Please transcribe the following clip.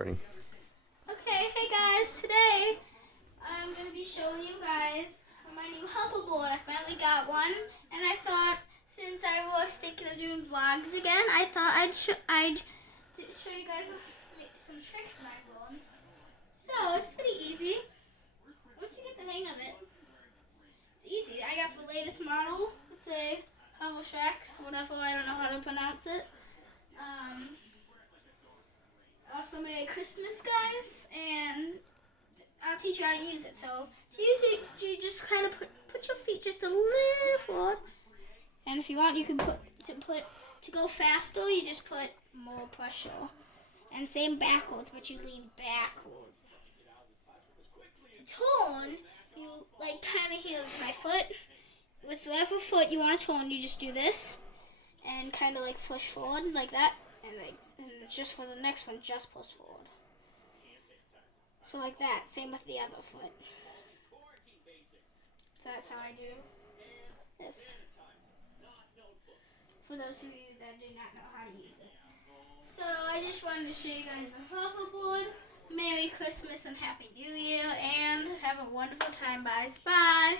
Recording. Okay, hey guys, today I'm going to be showing you guys my new hoverboard. I finally got one, and I thought since I was thinking of doing vlogs again, I thought I'd show you guys some tricks that I've learned. So, it's pretty easy. Once you get the hang of it, it's easy. I got the latest model. It's a hoverboard, whatever, I don't know how to pronounce it. Also Merry Christmas, guys, and I'll teach you how to use it. So to use it, you just kind of put your feet just a little forward, and if you want, you can to go faster. You just put more pressure, and same backwards, but you lean backwards. To turn, you like kind of here with my foot. With whatever foot you want to turn, you just do this, and kind of like push forward like that, and it's just for the next one, just push forward. So like that, same with the other foot. So that's how I do this. For those of you that do not know how to use it. So I just wanted to show you guys the hoverboard. Merry Christmas and Happy New Year, and have a wonderful time, guys. Bye.